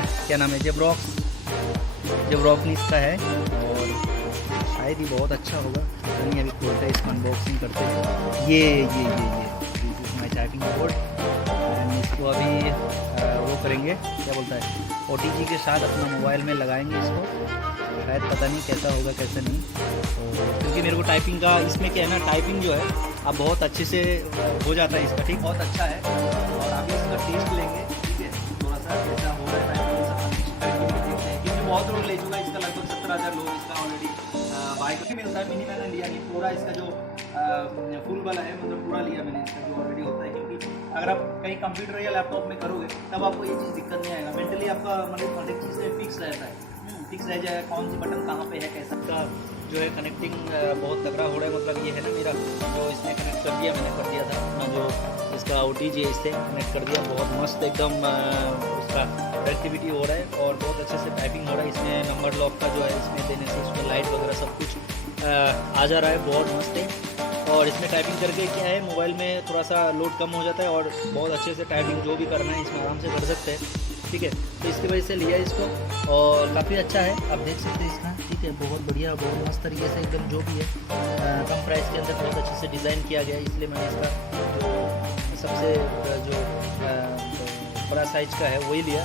क्या नाम है, जेब्रॉक्स का है और शायद ही बहुत अच्छा होगा। नहीं अभी खोलते हैं, इसका अनबॉक्सिंग करते हैं। ये this is my typing board and इसको अभी वो करेंगे, क्या बोलता है, OTG के साथ अपना मोबाइल में लगाएंगे इसको। शायद पता नहीं कैसा होगा कैसा नहीं, तो क्योंकि मेरे को टाइपिंग का इसमें क्या है ना, टाइपिंग जो है अब बहुत अच्छे से हो जाता है इसका, ठीक, बहुत अच्छा है। और अभी इसका टेस्ट लेंगे, ठीक है, थोड़ा सा कैसा हो रहा है टाइपिंग सब देखते हैं, क्योंकि बहुत लोग ले चुका है इसका, लगभग 17,000 लोग इसका ऑलरेडी बाइक भी मिलता है। मिनी मैंने लिया नहीं पूरा, इसका जो फुल वाला है मतलब पूरा लिया मैंने इसका जो ऑलरेडी होता है, क्योंकि अगर आप कहीं कंप्यूटर या लैपटॉप में करोगे तब आपको ये चीज़ दिक्कत नहीं आएगा। मेंटली आपका मतलब हर एक चीज़ में फिक्स रहता है, फिक्स रह जाएगा कौन सी बटन कहाँ पे है कैसा का जो है। कनेक्टिंग बहुत तगड़ा हो रहा है, मतलब ये है ना मेरा जो इसने कनेक्ट कर दिया, मैंने कर दिया था अपना जो इसका OTG है इससे कनेक्ट कर दिया। बहुत मस्त एकदम उसका कनेक्टिविटी हो रहा है और बहुत अच्छे से टाइपिंग हो रहा है। इसमें नंबर लॉक का जो है इसमें देने से इसमें लाइट वगैरह सब कुछ आ जा रहा है, बहुत मस्त है। और इसमें टाइपिंग करके क्या है, मोबाइल में थोड़ा सा लोड कम हो जाता है और बहुत अच्छे से टाइपिंग जो भी करना है इसमें आराम से कर सकते हैं, ठीक है। तो इसकी वजह से लिया इसको और काफ़ी अच्छा है, आप देख सकते हैं इसका, ठीक है, बहुत बढ़िया, बहुत मस्त तरीके से एकदम जो भी है कम प्राइस के अंदर बहुत अच्छे से डिज़ाइन किया गया है। इसलिए मैंने इसका जो सबसे जो बड़ा साइज का है वही लिया।